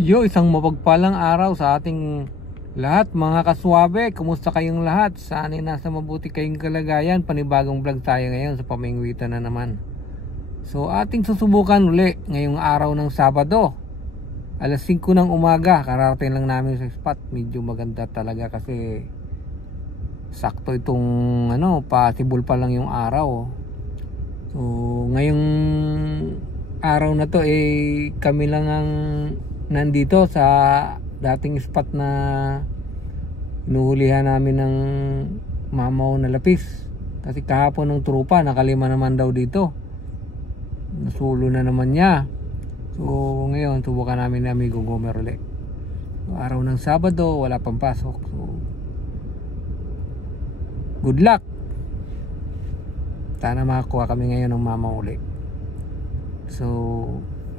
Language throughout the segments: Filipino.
Yo, isang mapagpalang araw sa ating lahat mga kaswabe. Kumusta kayong lahat? Sana nasa mabuti kayong kalagayan. Panibagong vlog tayo ngayon sa pamingwitan na naman. So ating susubukan uli ngayong araw ng Sabado, alas 5 ng umaga. Kararating lang namin sa spot. Medyo maganda talaga kasi sakto itong possible pa lang yung araw. So ngayong araw na to kami lang ang nandito sa dating spot na inuhulihan namin ng mamaw na lapis. Kasi kahapon ng trupa nakalima naman daw dito, nasulo na naman niya. So ngayon subukan namin na amigo Gomer ulit. So, araw ng Sabado, wala pang pasok. So good luck. Sana makakuha kami ngayon ng mamaw ulit. So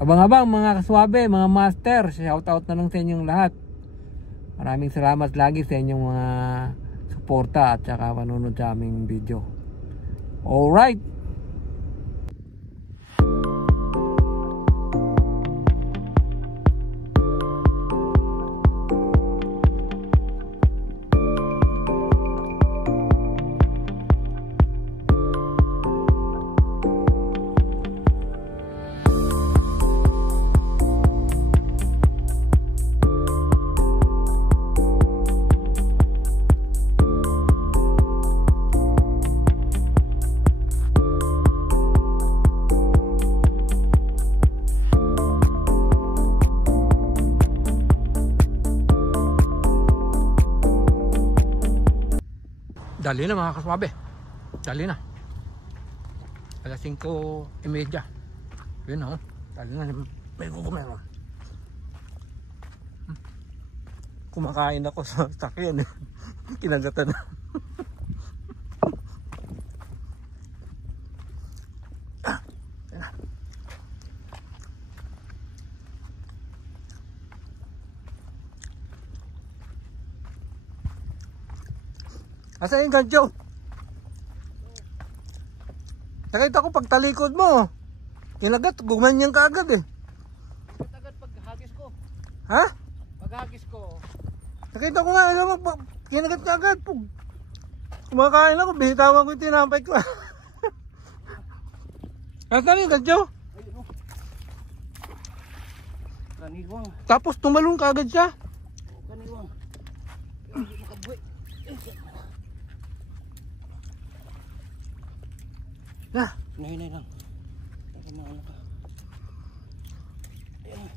abang-abang mga kaswabe, mga master, shout out na lang sa inyong lahat. Maraming salamat lagi sa inyong mga suporta at saka panunod sa aming video. Alright. Dali na mga kaswabe. Dali na. Alas 5:30. Yun o. Dali na. May meron. Kumakain ako sa sakyan. Kinagatan na. Asa yung gancho? Nakita ko pagtalikod mo. Kinagat, gumanyan ka agad eh. Agad paghagis ko. Ha? Paghagis ko. Nakita ko nga, kinagat ka agad. Kumakain ako, binitawan ko yung tinampay ko. Asa yung gancho? Ayun o. Kaniwang. Tapos tumalong ka agad siya. Kaniwang. Hindi makabuhay. Na. Hinay lang. Baka maano ka. Ayan.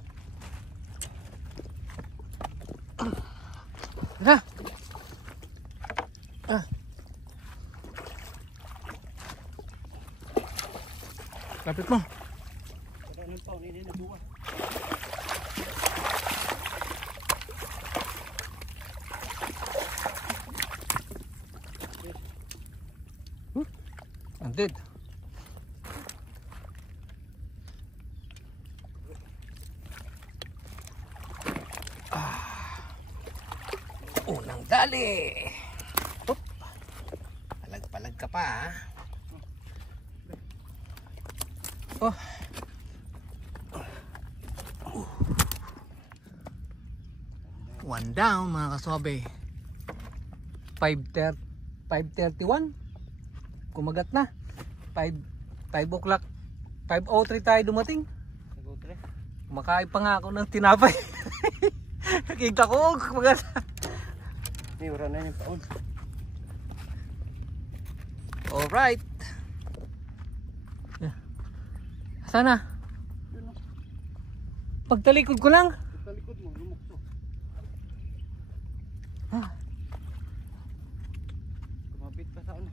Na. Lapit mo. Pagkain pa, hindi na buwa. Andid. Unang dali. Oop. Palag-palag ka pa ha. Oh. One down mga kaswabe. 5:31. Kumagat na. 5 o'clock. 5:03 tayo dumating. Kumakain pa nga ako ng tinapay. Nakita ko kumagat. May ura na yung paon. Alright. Sana. Pagtalikod ko lang. Pagtalikod mo, lumukso. Kumapit pa sa ano.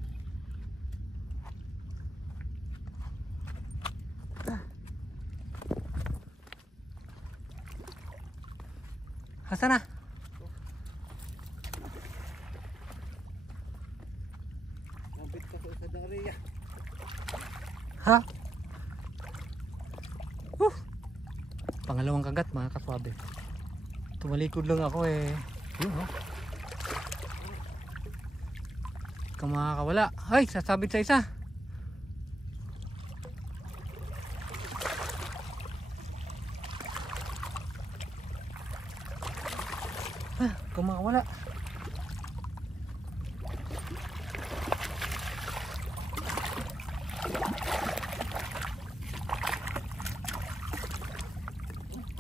Asa na? Kumapit pa sa isa ng area. Ha? Pangalawang kagat mga kaswabe. Tumalikod lang ako eh. Yun oh. Kamakakawala. Ay, sasabit sa isa. Kung makawala.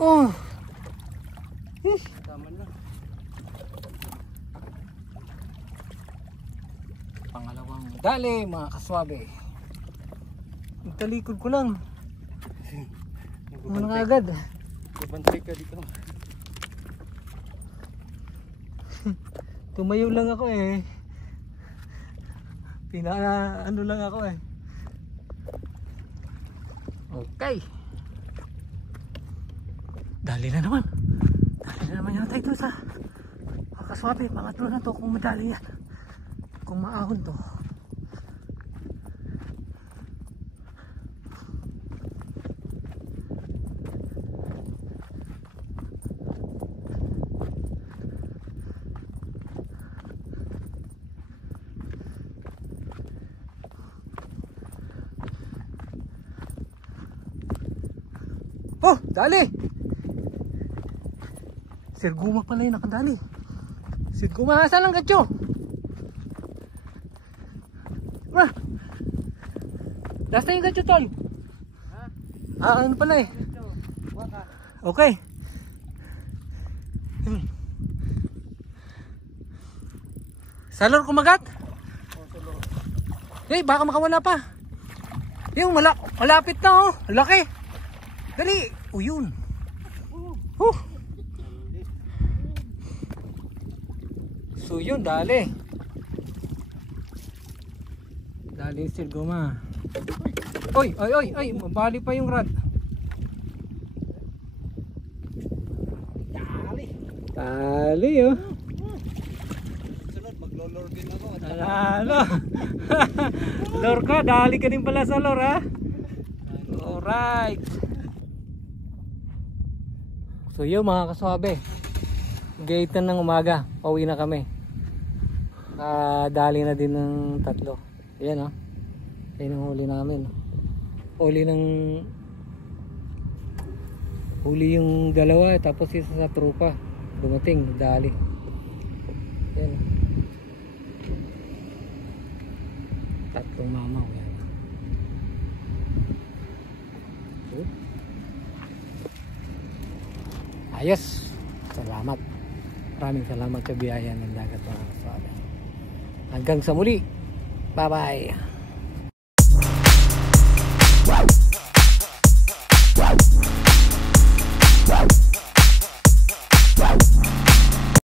Oh. Tama na. Pangalawang dali mga kaswabe. Italikod ko lang. Ano nga agad? Bantay ka dito. Tumayo lang ako eh. Ano lang ako eh. Okay. Dali na naman. Dali na naman yata ito sa kaswabe. Pangatlo na to kung madali yan. Kung maahon to. Oh, dali! Sir Guma pala yung nakadali. Sir Guma, saan ang gatyo? Ba? Last na yung gatyo, tol. Ha? Ano pala eh. Waka. Okay. Salor kumagat? Oh, solo. Eh, baka makawala pa. Yung malapit na oh. Laki. Dali. O yun. So yun, dali. Dali Sir Guma. Oy, mabali pa yung rod. Dali oh. Sunod, maglolor din ako. Ano? Lor ka, dali ka din pala sa lor ha. Alright. So yun mga kaswabe, gate na ng umaga, pauwi na kami. Dali na din ng tatlo. Ayan oh. Ayan ang huli namin. Huli yung dalawa, tapos isa sa trupa dumating, dali. Ayan. Tatlong mamaw. Ayan. Ayos. Salamat. Maraming salamat sa biyaya ng dagat mga kaswabe. Hanggang sa muli. Bye bye.